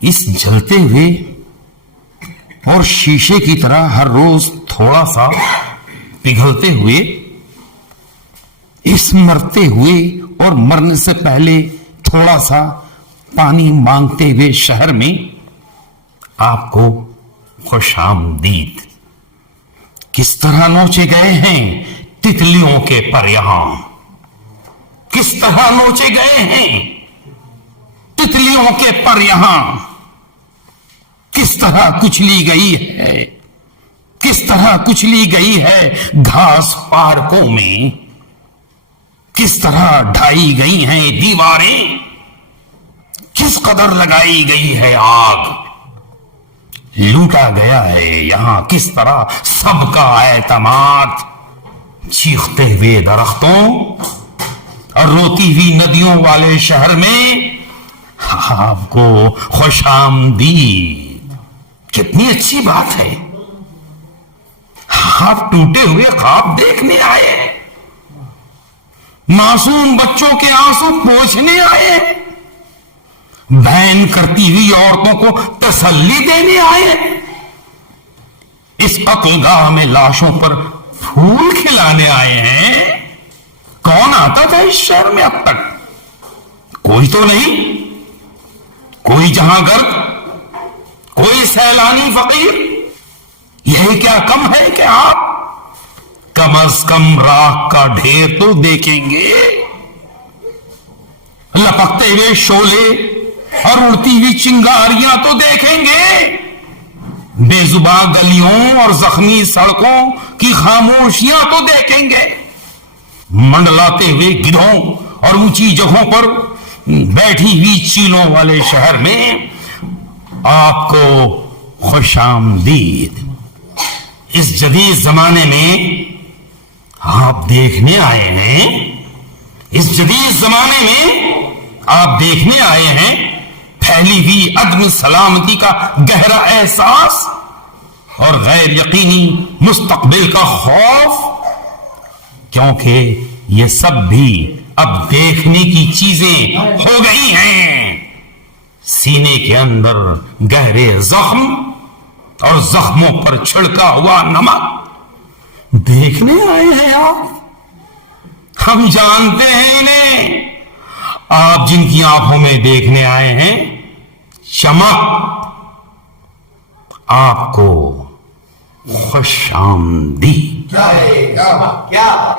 اس جلتے ہوئے اور شیشے کی طرح ہر روز تھوڑا سا پگھلتے ہوئے، اس مرتے ہوئے اور مرنے سے پہلے تھوڑا سا پانی مانگتے ہوئے شہر میں آپ کو خوش آمدید۔ کس طرح نوچے گئے ہیں تتلیوں کے پر یہاں، کس طرح نوچے گئے ہیں تتلیوں کے پر یہاں، کس طرح کچلی گئی ہے، کس طرح کچلی گئی ہے گھاس پارکوں میں، کس طرح ڈھائی گئی ہیں دیواریں، کس قدر لگائی گئی ہے آگ، لوٹا گیا ہے یہاں کس طرح سب کا اعتماد۔ چیختے ہوئے درختوں اور روتی ہوئی ندیوں والے شہر میں آپ کو خوش آمدید۔ کتنی اچھی بات ہے، آپ ٹوٹے ہوئے خواب دیکھنے آئے، معصوم بچوں کے آنسو پوچھنے آئے، بہن کرتی ہوئی عورتوں کو تسلی دینے آئے، اس قتل گاہ میں لاشوں پر پھول کھلانے آئے ہیں۔ کون آتا تھا اس شہر میں اب تک؟ کوئی تو نہیں، کوئی جہاں گرد، کوئی سیلانی فقیر۔ یہی کیا کم ہے کہ آپ کم از کم راکھ کا ڈھیر تو دیکھیں گے، لپکتے ہوئے شعلے اور اڑتی ہوئی چنگاریاں تو دیکھیں گے، بے زباں گلیوں اور زخمی سڑکوں کی خاموشیاں تو دیکھیں گے، منڈلاتے ہوئے گدھوں اور اونچی جگہوں پر بیٹھی ہوئی چیلوں والے شہر میں آپ کو خوش آمدید۔ اس جدید زمانے میں آپ دیکھنے آئے ہیں، اس جدید زمانے میں آپ دیکھنے آئے ہیں پھیلی ہوئی عدم سلامتی کا گہرا احساس اور غیر یقینی مستقبل کا خوف، کیونکہ یہ سب بھی اب دیکھنے کی چیزیں ہو گئی ہیں۔ سینے کے اندر گہرے زخم اور زخموں پر چھڑکا ہوا نمک دیکھنے آئے ہیں آپ۔ ہم جانتے ہیں انہیں، آپ جن کی آنکھوں میں دیکھنے آئے ہیں چمک، آپ کو خوش آمدید۔ کیا